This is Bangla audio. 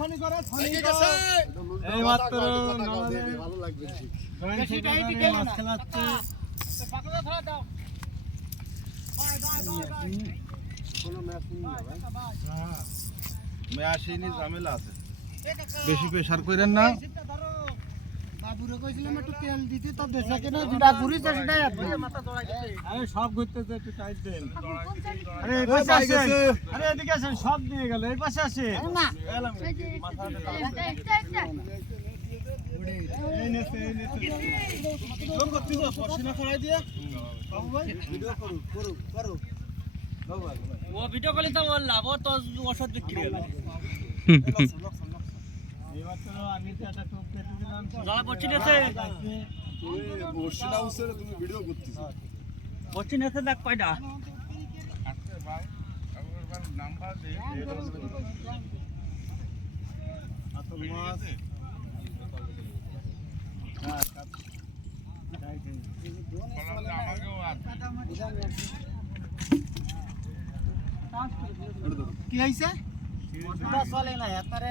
ফনি করে ফনি এই মাত্র ভালো লাগবে বেশি টাইট গেল না খেলাচ্ছে পাকড়া ধরা দাও বাই বাই বাই কোনো ম্যাচ নেই ভাই হ্যাঁ মেয়াশিনি ঝামেলা আছে বেশি প্রেসার কইরেন না বাবুরে কইছিলাম একটু তেল দিতে তো দেশে কেন যেটা ঘুরিছে সেটাই আছে আরে সব ঘুরতেছে একটু টাইট দেন আরে এই পাশে আসেন আরে এদিকে আসেন সব নিয়ে গেল এই পাশে আসেন না এই নেছে কোন করতে গো পছনা করাই দিয়ে বাবু ভাই ভিডিও করো ও ভিডিও কলে তো বললাম ও তো ওষুধ বিক্রি হলো এইবার তো আমি তো একটা টোপ কেটে দিলাম জ্বালা পড়ছে নেছে বর্ষিনা উসরে তুমি ভিডিও করতেছো পড়ছে নেছে দেখ কয়টা আচ্ছা ভাই একবার নাম্বার দে আতল মাছ আমাকেও আছে কি হইছে চলে না এতারে